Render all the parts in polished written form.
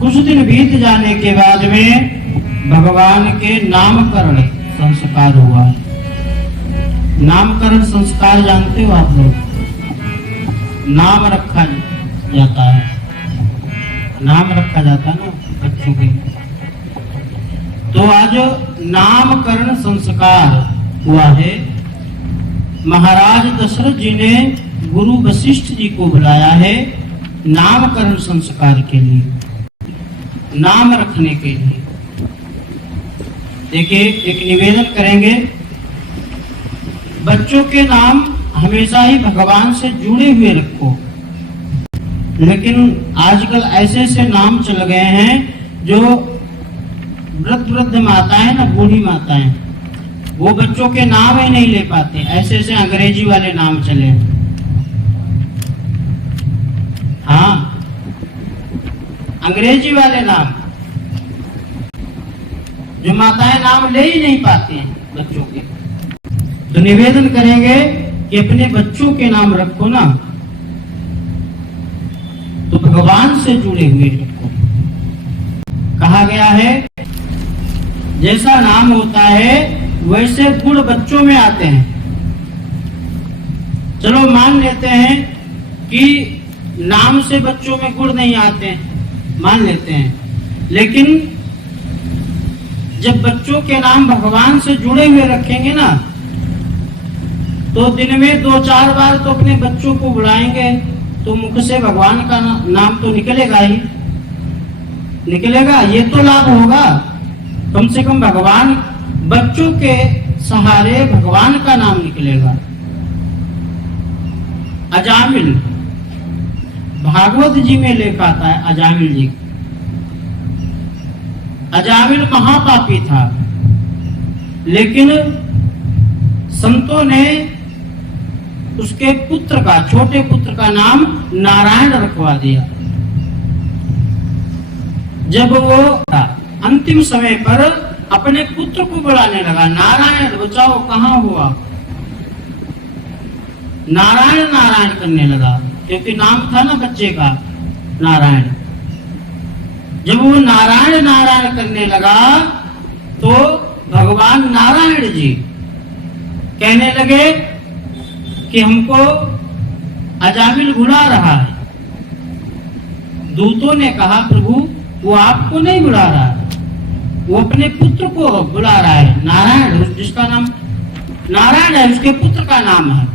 कुछ दिन बीत जाने के बाद में भगवान के नामकरण संस्कार हुआ। नामकरण संस्कार जानते हो आप लोग? नाम रखा जाता है, नाम रखा जाता है ना बच्चों के। तो आज नामकरण संस्कार हुआ है। महाराज दशरथ जी ने गुरु वशिष्ठ जी को बुलाया है नामकरण संस्कार के लिए, नाम रखने के लिए। देखिए, एक निवेदन करेंगे, बच्चों के नाम हमेशा ही भगवान से जुड़े हुए रखो। लेकिन आजकल ऐसे ऐसे नाम चल गए हैं जो वृद्ध माताएं ना, बूढ़ी माताएं, वो बच्चों के नाम ही नहीं ले पाते। ऐसे ऐसे अंग्रेजी वाले नाम चले। हाँ, अंग्रेजी वाले नाम जो माताएं नाम ले ही नहीं पाती हैं बच्चों के। तो निवेदन करेंगे कि अपने बच्चों के नाम रखो ना, तो भगवान से जुड़े हुए रखो। कहा गया है जैसा नाम होता है वैसे गुण बच्चों में आते हैं। चलो मान लेते हैं कि नाम से बच्चों में गुण नहीं आते हैं, मान लेते हैं, लेकिन जब बच्चों के नाम भगवान से जुड़े हुए रखेंगे ना, तो दिन में 2-4 बार तो अपने बच्चों को बुलाएंगे, तो मुख से भगवान का नाम तो निकलेगा ही निकलेगा। ये तो लाभ होगा, कम से कम भगवान, बच्चों के सहारे भगवान का नाम निकलेगा। अजामिल, भागवत जी में लेखा आता है अजामिल जी। अजामिल महापापी था, लेकिन संतों ने उसके पुत्र का, छोटे पुत्र का नाम नारायण रखवा दिया। जब वो अंतिम समय पर अपने पुत्र को बुलाने लगा, नारायण बचाओ, कहाँ हुआ? नारायण नारायण करने लगा, क्योंकि नाम था ना बच्चे का नारायण। जब वो नारायण नारायण करने लगा तो भगवान नारायण जी कहने लगे कि हमको अजामिल बुला रहा है। दूतों ने कहा प्रभु वो आपको नहीं बुला रहा है, वो अपने पुत्र को बुला रहा है। नारायण, जिसका नाम नारायण है, उसके पुत्र का नाम है।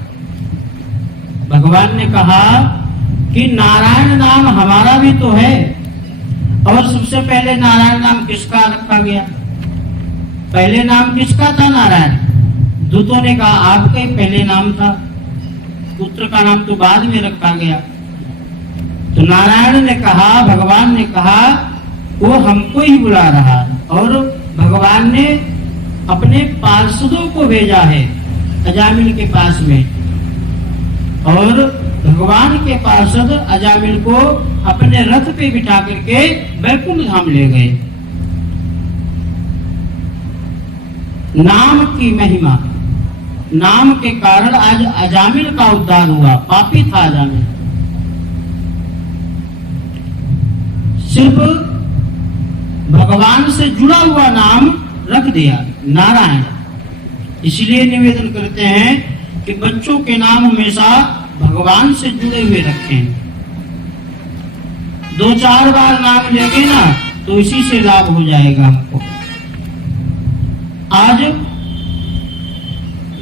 भगवान ने कहा कि नारायण नाम हमारा भी तो है, और सबसे पहले नारायण नाम किसका रखा गया? पहले नाम किसका था? नारायण। दूतों ने कहा आपका ही पहले नाम था, पुत्र का नाम तो बाद में रखा गया। तो नारायण ने कहा, भगवान ने कहा वो हमको ही बुला रहा है, और भगवान ने अपने पार्षदों को भेजा है अजामिल के पास में, और भगवान के पार्षद अजामिल को अपने रथ पे बिठा करके वैकुंठ धाम ले गए। नाम की महिमा, नाम के कारण आज अजामिल का उद्धार हुआ। पापी था अजामिल, सिर्फ भगवान से जुड़ा हुआ नाम रख दिया, नारायण। इसलिए निवेदन करते हैं कि बच्चों के नाम हमेशा भगवान से जुड़े हुए रखें। 2-4 बार नाम लेंगे ना तो इसी से लाभ हो जाएगा हमको। आज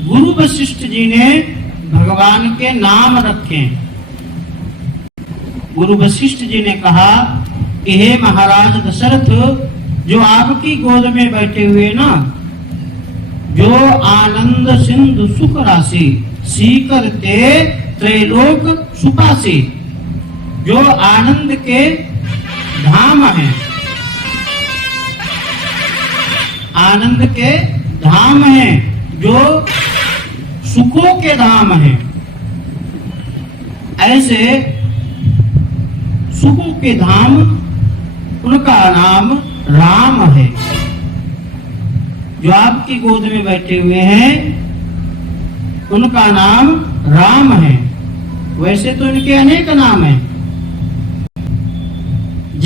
गुरु वशिष्ठ जी ने भगवान के नाम रखे। गुरु वशिष्ठ जी ने कहा कि हे महाराज दशरथ, जो आपकी गोद में बैठे हुए ना, जो आनंद सिंधु सुख राशि सीकर ते त्रैलोक सुपासी, जो आनंद के धाम है, आनंद के धाम है, जो सुखों के धाम है, ऐसे सुखों के धाम, उनका नाम राम है। जो आपकी गोद में बैठे हुए हैं उनका नाम राम है। वैसे तो इनके अनेक नाम हैं,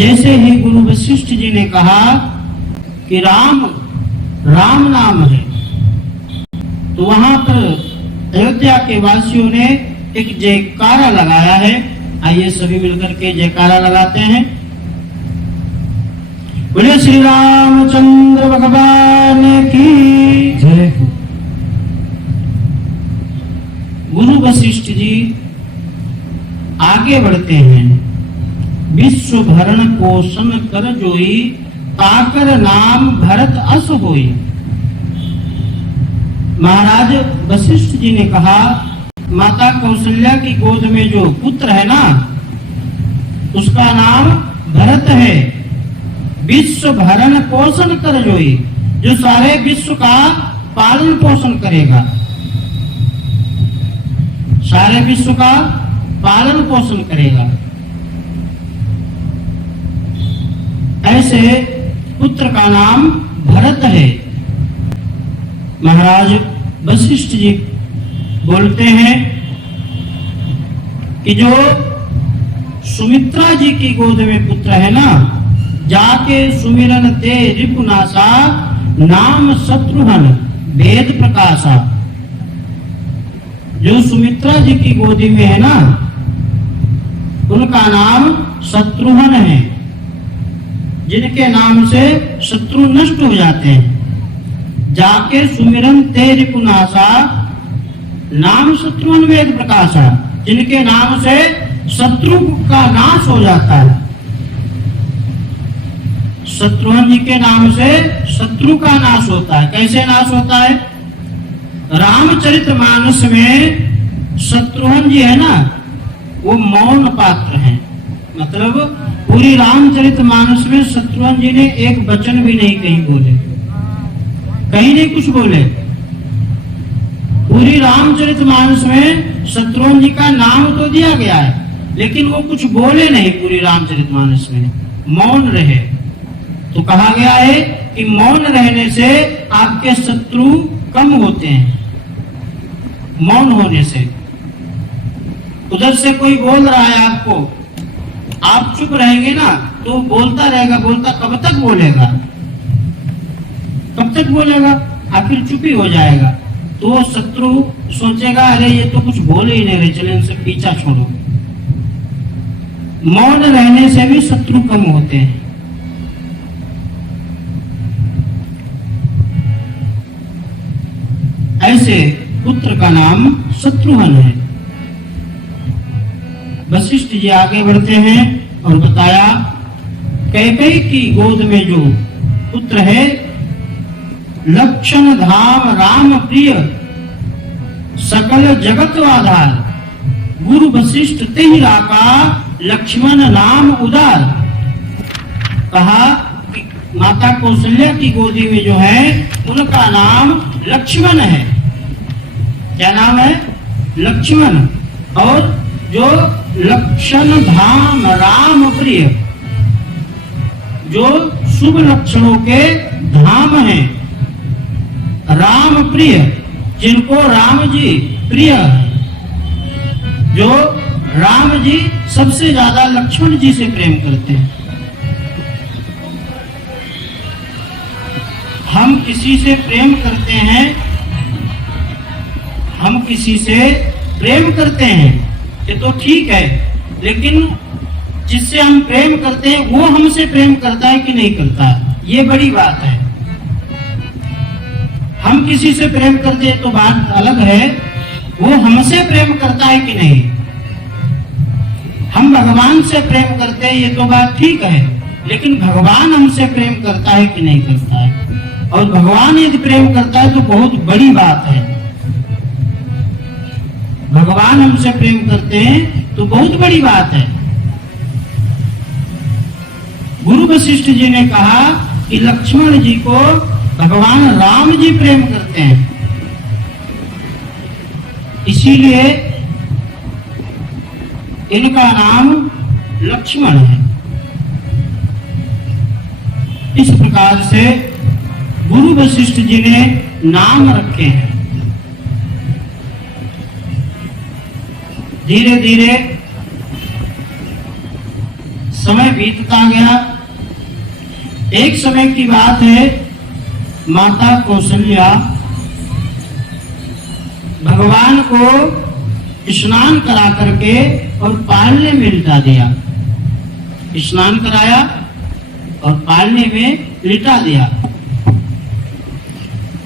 जैसे ही गुरु वशिष्ठ जी ने कहा कि राम राम नाम है, तो वहां पर अयोध्या के वासियों ने एक जयकारा लगाया है। आइए सभी मिलकर के जयकारा लगाते हैं। बोले श्री रामचंद्र भगवान की जय। गुरु वशिष्ठ जी आगे बढ़ते हैं। विश्व भरण पोषण कर जोई, ताकर नाम भरत अस होई। महाराज वशिष्ठ जी ने कहा, माता कौशल्या की गोद में जो पुत्र है ना, उसका नाम भरत है। विश्व भरण पोषण कर जोई, जो सारे विश्व का पालन पोषण करेगा, सारे विश्व का पालन पोषण करेगा। ऐसे पुत्र का नाम भरत है। महाराज वशिष्ठ जी बोलते हैं कि जो सुमित्रा जी की गोद में पुत्र है ना, जाके सुमिरन ते रिपुनासा, नाम शत्रुघ्न वेद प्रकाशा। जो सुमित्रा जी की गोदी में है ना, उनका नाम शत्रुघ्न है, जिनके नाम से शत्रु नष्ट हो जाते हैं। जाके सुमिरन ते रिपुनासा, नाम शत्रुघ्न वेद प्रकाशा, जिनके नाम से शत्रु का नाश हो जाता है। शत्रुघ्न जी के नाम से शत्रु का नाश होता है। कैसे नाश होता है? रामचरितमानस में शत्रुघ्न जी है ना, वो मौन पात्र हैं। मतलब पूरी रामचरितमानस में शत्रुघ्न जी ने एक वचन भी नहीं कहीं बोले, कहीं नहीं कुछ बोले। पूरी रामचरितमानस में शत्रुघ्न जी का नाम तो दिया गया है, लेकिन वो कुछ बोले नहीं। पूरी रामचरितमानस में मौन रहे। तो कहा गया है कि मौन रहने से आपके शत्रु कम होते हैं, मौन होने से। उधर से कोई बोल रहा है आपको, आप चुप रहेंगे ना, तो बोलता रहेगा। बोलता कब तक बोलेगा? कब तक बोलेगा? आखिर चुप ही हो जाएगा। तो शत्रु सोचेगा, अरे ये तो कुछ बोले ही नहीं रहे, चले इनसे पीछा छोड़ो। मौन रहने से भी शत्रु कम होते हैं। ऐसे पुत्र का नाम शत्रुघ्न है। वशिष्ठ जी आगे बढ़ते हैं और बताया, कैकेयी की गोद में जो पुत्र है, लक्षण धाम राम प्रिय, सकल जगत आधार। गुरु वशिष्ठ तेहिरा का लक्ष्मण नाम उदार। कहा कि माता कौशल्या की गोदी में जो है, उनका नाम लक्ष्मण है। क्या नाम है? लक्ष्मण। और जो लक्षण धाम राम प्रिय, जो शुभ लक्षणों के धाम हैं, राम प्रिय, जिनको राम जी प्रिय है। जो राम जी सबसे ज्यादा लक्ष्मण जी से प्रेम करते हैं। हम किसी से प्रेम करते हैं, हम किसी से प्रेम करते हैं, ये तो ठीक है, लेकिन जिससे हम प्रेम करते हैं वो हमसे प्रेम करता है कि नहीं करता है, ये बड़ी बात है। हम किसी से प्रेम करते हैं तो बात अलग है, वो हमसे प्रेम करता है कि नहीं। हम भगवान से प्रेम करते हैं, ये तो बात ठीक है, लेकिन भगवान हमसे प्रेम करता है कि नहीं करता है। और भगवान यदि प्रेम करता है तो बहुत बड़ी बात है। भगवान हमसे प्रेम करते हैं तो बहुत बड़ी बात है। गुरु वशिष्ठ जी ने कहा कि लक्ष्मण जी को भगवान राम जी प्रेम करते हैं, इसीलिए इनका नाम लक्ष्मण है। इस प्रकार से गुरु वशिष्ठ जी ने नाम रखे हैं। धीरे धीरे समय बीतता गया। एक समय की बात है, माता कौशल्या भगवान को स्नान करा करके और पालने में लिटा दिया। स्नान कराया और पालने में लिटा दिया।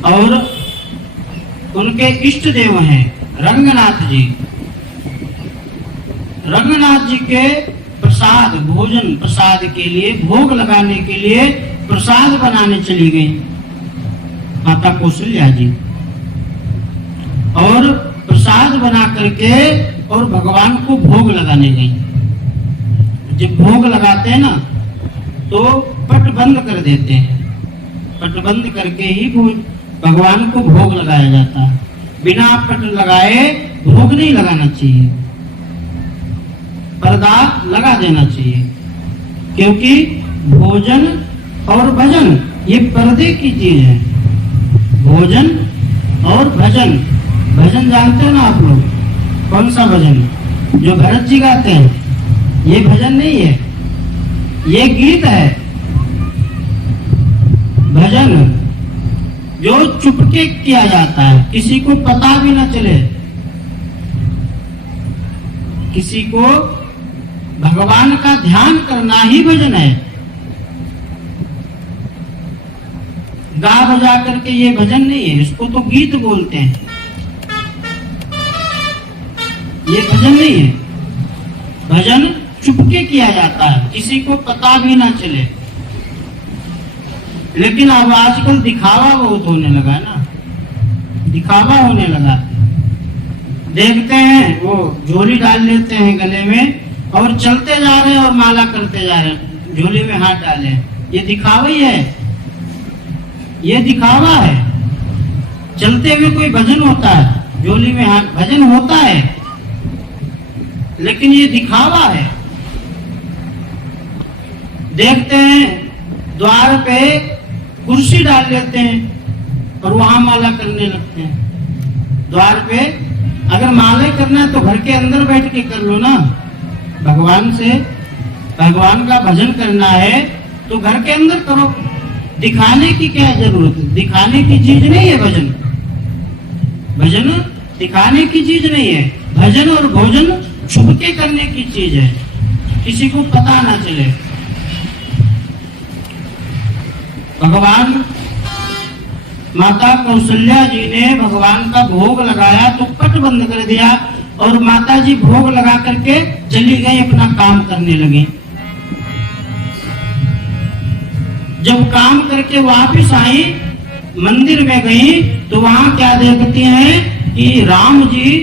और उनके इष्ट देव हैं रंगनाथ जी। रंगनाथ जी के प्रसाद, भोजन प्रसाद के लिए, भोग लगाने के लिए प्रसाद बनाने चली गई माता कौशल्या जी। और प्रसाद बना करके और भगवान को भोग लगाने गई। जब भोग लगाते हैं ना तो पट बंद कर देते हैं। पट बंद करके ही भगवान को भोग लगाया जाता है। बिना पट लगाए भोग नहीं लगाना चाहिए, पर्दा लगा देना चाहिए, क्योंकि भोजन और भजन ये पर्दे की चीज है। भोजन और भजन, भजन जानते हो ना आप लोग? कौन सा भजन? जो भरत जी गाते हैं, ये भजन नहीं है, ये गीत है। भजन जो चुपके किया जाता है, किसी को पता भी ना चले, किसी को भगवान का ध्यान करना ही भजन है। गा बजा करके ये भजन नहीं है, इसको तो गीत बोलते हैं। ये भजन नहीं है। भजन चुपके किया जाता है, किसी को पता भी ना चले। लेकिन अब आजकल दिखावा बहुत होने लगा ना, दिखावा होने लगा। देखते हैं वो झोली डाल लेते हैं गले में और चलते जा रहे हैं और माला करते जा रहे हैं, झोली में हाथ डाले। ये दिखावा ही है, ये दिखावा है। चलते हुए कोई भजन होता है, झोली में हाथ, भजन होता है, लेकिन ये दिखावा है। देखते हैं द्वार पे कुर्सी डाल लेते हैं और वहां माला करने लगते हैं। द्वार पे अगर माला करना है तो घर के अंदर बैठ के कर लो ना। भगवान से, भगवान का भजन करना है तो घर के अंदर करो। दिखाने की क्या जरूरत है? दिखाने की चीज नहीं है भजन। भजन दिखाने की चीज नहीं है। भजन और भोजन छुपके करने की चीज है, किसी को पता ना चले। भगवान माता कौशल्या जी ने भगवान का भोग लगाया तो पट बंद कर दिया और माता जी भोग लगा करके चली गई, अपना काम करने लगी। जब काम करके वापिस आई, मंदिर में गई तो वहां क्या देखती हैं कि राम जी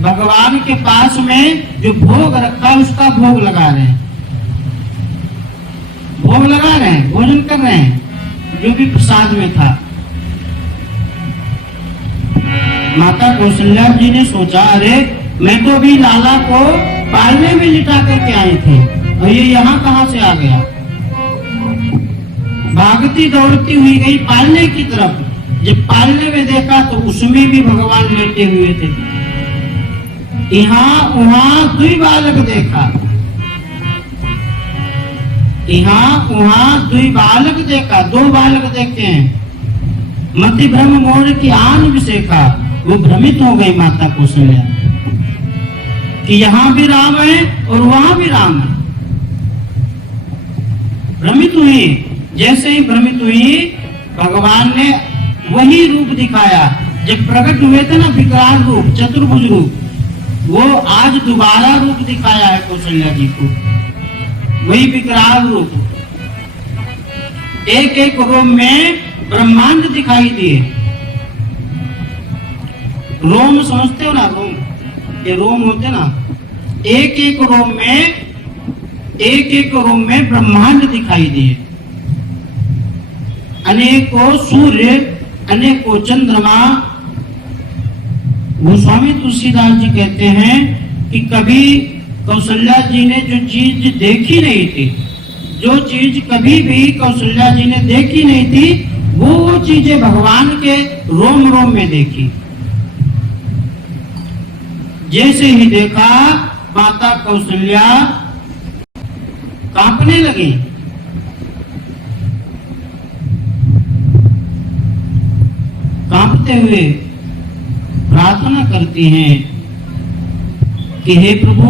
भगवान के पास में जो भोग रखा उसका भोग लगा रहे हैं। भोग लगा रहे हैं, भोजन कर रहे हैं, जो भी प्रसाद में था। माता कौशल्या जी ने सोचा, अरे मैं तो अभी लाला को पालने में लिटा करके आई थी और ये यहाँ कहाँ से आ गया। भागती दौड़ती हुई गई पालने की तरफ। जब पालने में देखा तो उसमें भी भगवान लेटे हुए थे। यहाँ वहां दुई बालक देखा, यहाँ वहां दुई बालक देखा, दो बालक देखे हैं। मति भ्रम मोर की आन विशेखा, वो भ्रमित हो गई माता कौशल्या कि यहाँ भी राम है और वहां भी राम है। भ्रमित हुई। जैसे ही भ्रमित हुई, भगवान ने वही रूप दिखाया जब प्रकट हुए थे ना, विकराल रूप, चतुर्भुज रूप। वो आज दोबारा रूप दिखाया है कौशल्या जी को, वही विकराल रूप। एक एक रोम में ब्रह्मांड दिखाई दिए। रोम समझते हो ना? रोम, ये रोम होते ना, एक एक रोम में, एक एक रोम में ब्रह्मांड दिखाई दिए। अनेकों सूर्य, अनेकों चंद्रमा। गोस्वामी तुलसीदास जी कहते हैं कि कभी कौशल्या जी ने जो चीज देखी नहीं थी, जो चीज कभी भी कौशल्या जी ने देखी नहीं थी, वो चीजें भगवान के रोम रोम में देखी। जैसे ही देखा, माता कौशल्या कांपने लगे। कांपते हुए प्रार्थना करती हैं कि हे प्रभु,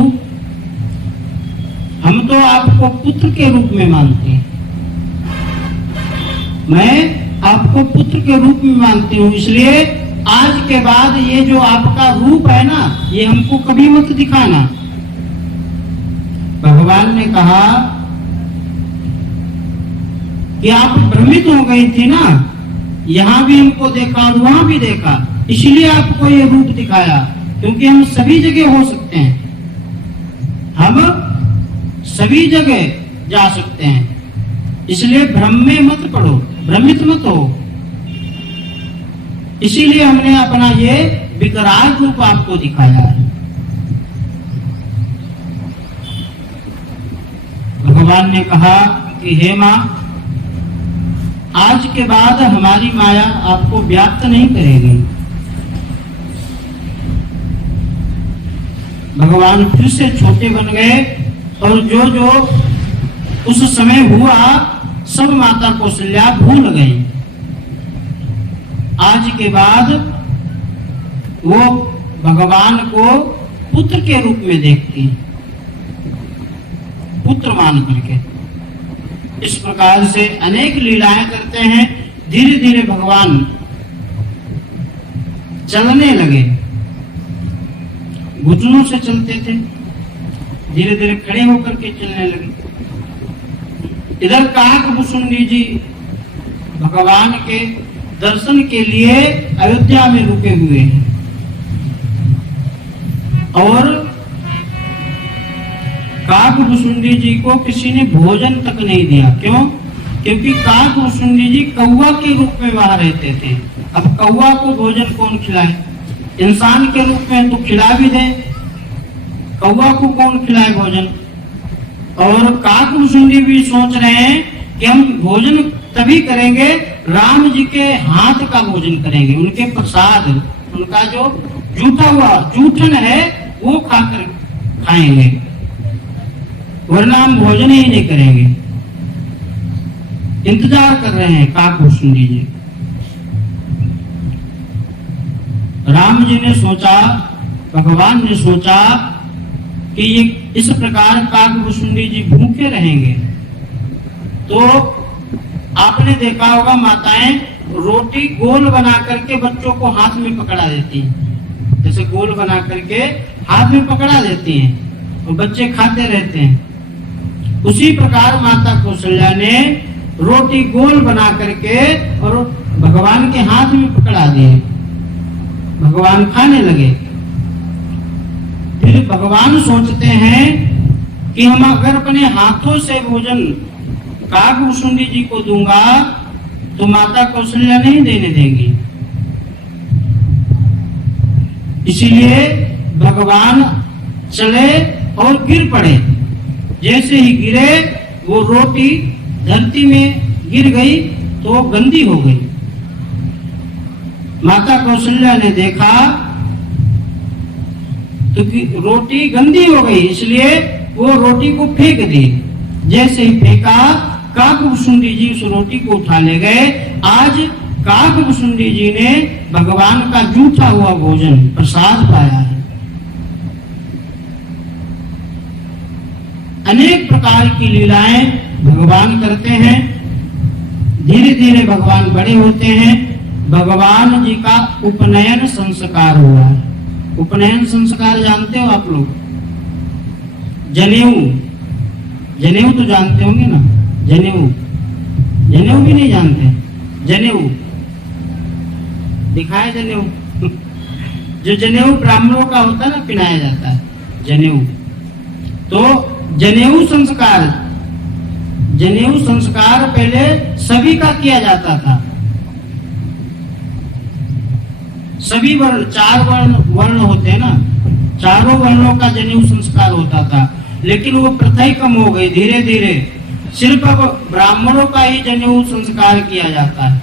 हम तो आपको पुत्र के रूप में मानते हैं, मैं आपको पुत्र के रूप में मानती हूँ, इसलिए आज के बाद ये जो आपका रूप है ना, ये हमको कभी मत दिखाना। भगवान ने कहा कि आप भ्रमित हो गई थी ना, यहां भी हमको देखा और वहां भी देखा, इसलिए आपको ये रूप दिखाया, क्योंकि हम सभी जगह हो सकते हैं, हम सभी जगह जा सकते हैं, इसलिए भ्रम में मत पड़ो, भ्रमित मत हो। इसीलिए हमने अपना ये विकराल रूप आपको दिखाया है। भगवान ने कहा कि हे मां, आज के बाद हमारी माया आपको व्याप्त नहीं करेगी। भगवान फिर से छोटे बन गए और जो जो उस समय हुआ सब माता कौशल्या भूल गई। आज के बाद वो भगवान को पुत्र के रूप में देखती, पुत्र मान करके। इस प्रकार से अनेक लीलाएं करते हैं। धीरे धीरे भगवान चलने लगे, घुटनों से चलते थे, धीरे धीरे खड़े होकर के चलने लगे। इधर काकभूषुंडी जी भगवान के दर्शन के लिए अयोध्या में रुके हुए हैं और काकभूषुंडी जी को किसी ने भोजन तक नहीं दिया। क्यों? क्योंकि काकभूषुंडी जी कौवा के रूप में वहां रहते थे। अब कौवा को भोजन कौन खिलाए? इंसान के रूप में तो खिला भी दे, कौवा को कौन खिलाए भोजन? और काकभूषुंडी भी सोच रहे हैं कि हम भोजन तभी करेंगे, राम जी के हाथ का भोजन करेंगे, उनके प्रसाद, उनका जो जूठा हुआ जूठन है वो खाकर खाएंगे, वरना हम भोजन ही नहीं करेंगे। इंतजार कर रहे हैं काकभूषुंडी जी। राम जी ने सोचा, भगवान ने सोचा कि ये इस प्रकार काकभूषुंडी जी भूखे रहेंगे तो आपने देखा होगा माताएं रोटी गोल बना करके बच्चों को हाथ में पकड़ा देती हैं, जैसे गोल बना करके हाथ में पकड़ा देती हैं और बच्चे खाते रहते हैं। उसी प्रकार माता कौशल्या ने रोटी गोल बना करके और भगवान के हाथ में पकड़ा दिए, भगवान खाने लगे। फिर भगवान सोचते हैं कि हम अगर अपने हाथों से भोजन काकभूषुंडी जी को दूंगा तो माता कौशल्या नहीं देने देंगी, इसीलिए भगवान चले और गिर पड़े। जैसे ही गिरे वो रोटी धरती में गिर गई तो गंदी हो गई। माता कौशल्या ने देखा तो कि रोटी गंदी हो गई, इसलिए वो रोटी को फेंक दी। जैसे ही फेंका काकभूषुंडी जी उस रोटी को उठा ले गए। आज काकभूषुंडी जी ने भगवान का जूठा हुआ भोजन प्रसाद पाया है। अनेक प्रकार की लीलाएं भगवान करते हैं। धीरे धीरे भगवान बड़े होते हैं। भगवान जी का उपनयन संस्कार हुआ है। उपनयन संस्कार जानते हो आप लोग? जनेऊ, जनेऊ तो जानते होंगे ना? जनेऊ, जनेऊ भी नहीं जानते? जनेऊ दिखाए, जनेऊ जो जनेऊ ब्राह्मणों का होता है ना, पहनाया जाता है जनेऊ। तो जनेऊ संस्कार, जनेऊ संस्कार पहले सभी का किया जाता था। सभी वर्ण, चार वर्ण होते हैं ना, चारों वर्णों का जनेऊ संस्कार होता था, लेकिन वो प्रथा ही कम हो गई। धीरे धीरे सिर्फ अब ब्राह्मणों का ही जनेऊ संस्कार किया जाता है।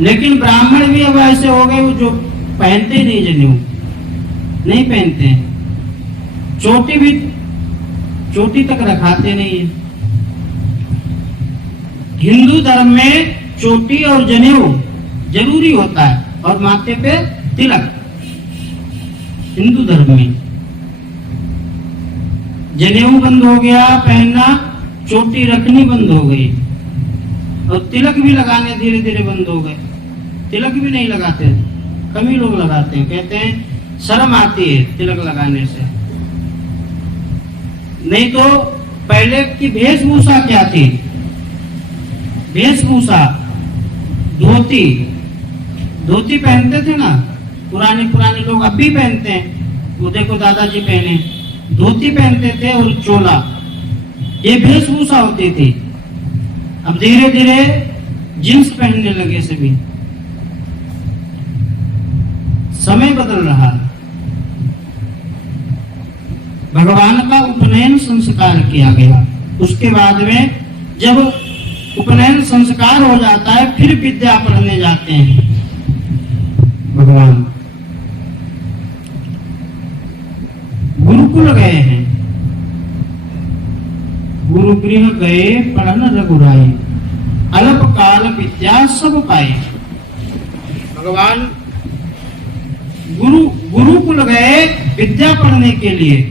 लेकिन ब्राह्मण भी अब ऐसे हो गए जो पहनते नहीं, जनेऊ नहीं पहनते हैं। चोटी भी चोटी तक रखाते नहीं है। हिंदू धर्म में चोटी और जनेऊ जरूरी होता है और माथे पे तिलक। हिंदू धर्म में जनेऊ बंद हो गया पहनना, चोटी रखनी बंद हो गई और तिलक भी लगाने धीरे धीरे बंद हो गए। तिलक भी नहीं लगाते, कम ही लोग लगाते हैं। कहते हैं शर्म आती है तिलक लगाने से। नहीं तो पहले की वेशभूषा क्या थी? वेशभूषा धोती, धोती पहनते थे ना पुराने लोग, अब भी पहनते हैं। वो देखो दादाजी पहने, धोती पहनते थे और चोला, ये वेशभूषा होती थी। अब धीरे धीरे जींस पहनने लगे सभी। समय बदल रहा है। भगवान का उपनयन संस्कार किया गया, उसके बाद में जब उपनयन संस्कार हो जाता है फिर विद्या पढ़ने जाते हैं भगवान। गुरुकुल गए हैं, गुरुगृह गए पढ़न रघुराई, अल्प काल विद्या सब पाए। भगवान गुरुकुल गए विद्या पढ़ने के लिए।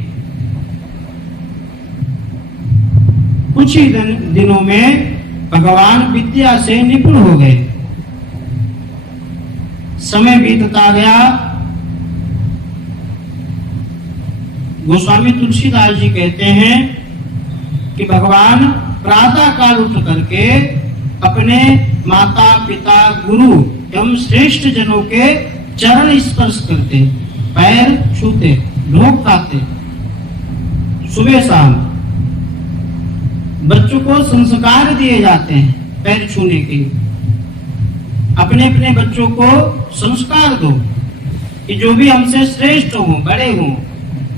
कुछ ही दिनों में भगवान विद्या से निपुण हो गए। समय बीतता गया। गोस्वामी तुलसीदास जी कहते हैं कि भगवान प्रातः काल उठ करके अपने माता पिता गुरु एवं श्रेष्ठ जनों के चरण स्पर्श करते, पैर छूते, ढोक खाते। सुबह शाम बच्चों को संस्कार दिए जाते हैं पैर छूने के लिए। अपने अपने बच्चों को संस्कार दो कि जो भी हमसे श्रेष्ठ हो, बड़े हो,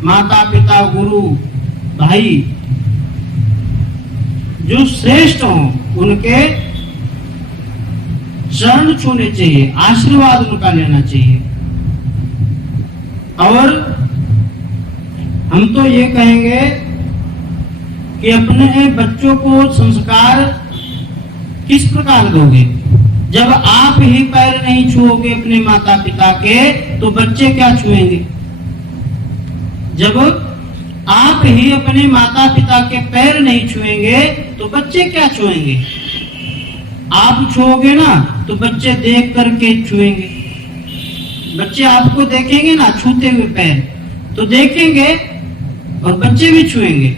माता पिता गुरु भाई जो श्रेष्ठ हो उनके चरण छूने चाहिए, आशीर्वाद उनका लेना चाहिए। और हम तो ये कहेंगे कि अपने बच्चों को संस्कार किस प्रकार दोगे? जब आप ही पैर नहीं छुओगे अपने माता पिता के तो बच्चे क्या छुएंगे? जब आप ही अपने माता पिता के पैर नहीं छुएंगे तो बच्चे क्या छुएंगे? आप छुओगे ना तो बच्चे देख करके छुएंगे। बच्चे आपको देखेंगे ना छूते हुए पैर तो देखेंगे और बच्चे भी छुएंगे।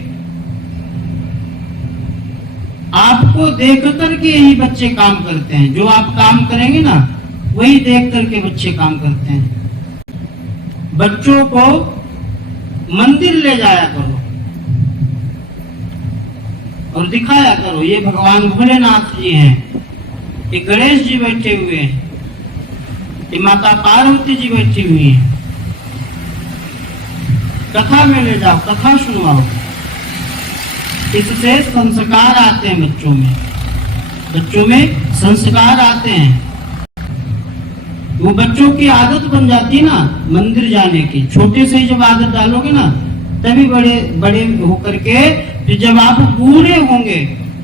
आपको देख करके ही बच्चे काम करते हैं। जो आप काम करेंगे ना वही देख करके बच्चे काम करते हैं। बच्चों को मंदिर ले जाया करो और दिखाया करो ये भगवान भोलेनाथ जी हैं, ये गणेश जी बैठे हुए हैं, ये माता पार्वती जी बैठी हुई हैं। कथा में ले जाओ, कथा सुनवाओ। इससे संस्कार आते हैं बच्चों में, बच्चों में संस्कार आते हैं। वो बच्चों की आदत बन जाती ना मंदिर जाने की। छोटे से ही जब आदत डालोगे ना तभी बड़े बड़े होकर के फिर जब आप बूढ़े होंगे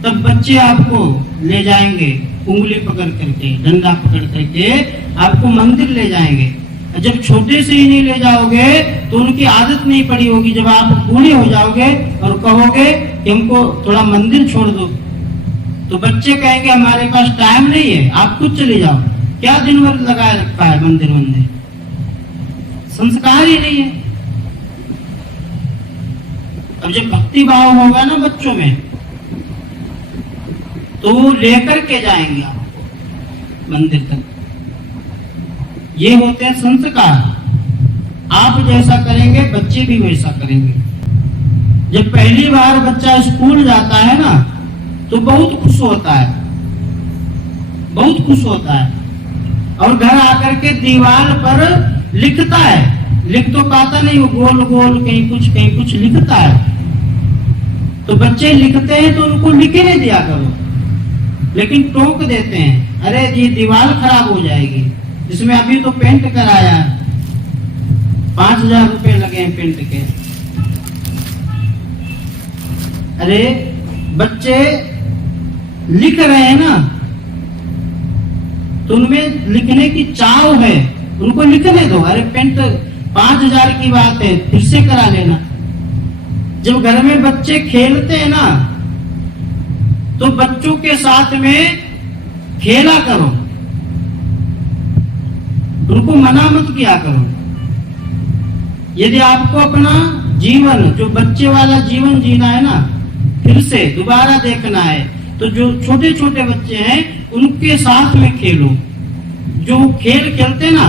तब बच्चे आपको ले जाएंगे, उंगली पकड़ करके, डंडा पकड़ करके आपको मंदिर ले जाएंगे। जब छोटे से ही नहीं ले जाओगे तो उनकी आदत नहीं पड़ी होगी। जब आप बूढ़े हो जाओगे और कहोगे कि हमको थोड़ा मंदिर छोड़ दो तो बच्चे कहेंगे हमारे पास टाइम नहीं है, आप खुद चले जाओ। क्या दिन भर लगाए रखा है मंदिर मंदिर, संस्कार ही नहीं है। अब जब भक्ति भाव होगा ना बच्चों में तो वो लेकर के जाएंगे आपको मंदिर तक। ये होते हैं संस्कार। आप जैसा करेंगे बच्चे भी वैसा करेंगे। जब पहली बार बच्चा स्कूल जाता है ना तो बहुत खुश होता है, बहुत खुश होता है और घर आकर के दीवार पर लिखता है। लिख तो पाता नहीं, वो गोल गोल कहीं कुछ लिखता है। तो बच्चे लिखते हैं तो उनको लिखने दिया करो, लेकिन टोक देते हैं, अरे ये दीवार खराब हो जाएगी, जिसमें अभी तो पेंट कराया है, 5000 रुपए लगे हैं पेंट के। अरे बच्चे लिख रहे हैं ना, तो उनमें लिखने की चाव है, उनको लिखने दो। अरे पेंट 5,000 की बात है, फिर से करा लेना। जब घर में बच्चे खेलते हैं ना, तो बच्चों के साथ में खेला करो, उनको मना मत किया करो। यदि आपको अपना जीवन, जो बच्चे वाला जीवन जीना है ना, फिर से दोबारा देखना है, तो जो छोटे छोटे बच्चे हैं उनके साथ में खेलो। जो खेल खेलते ना,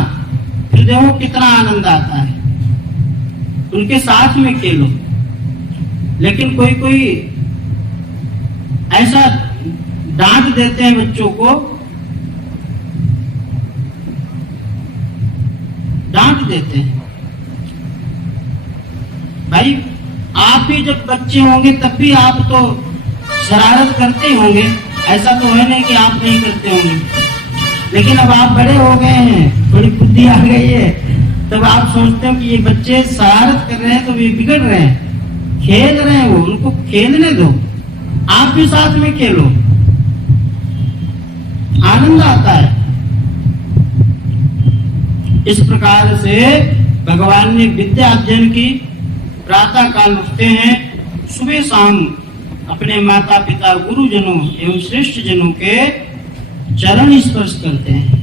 फिर देखो कितना आनंद आता है, उनके साथ में खेलो। लेकिन कोई कोई ऐसा डांट देते हैं बच्चों को, डांट देते हैं। भाई आप भी जब बच्चे होंगे तब भी आप तो शरारत करते ही होंगे, ऐसा तो है नहीं कि आप नहीं करते होंगे। लेकिन अब आप बड़े हो गए हैं, थोड़ी बुद्धि आ गई है, तब आप सोचते हो कि ये बच्चे शरारत कर रहे हैं तो ये बिगड़ रहे हैं, खेल रहे हैं, वो उनको खेलने दो, आप भी साथ में खेलो, आनंद आता है। इस प्रकार से भगवान ने विद्या अध्ययन की, प्रातः काल उठते हैं, सुबह शाम अपने माता पिता गुरुजनों एवं श्रेष्ठ जनों के चरण स्पर्श करते हैं।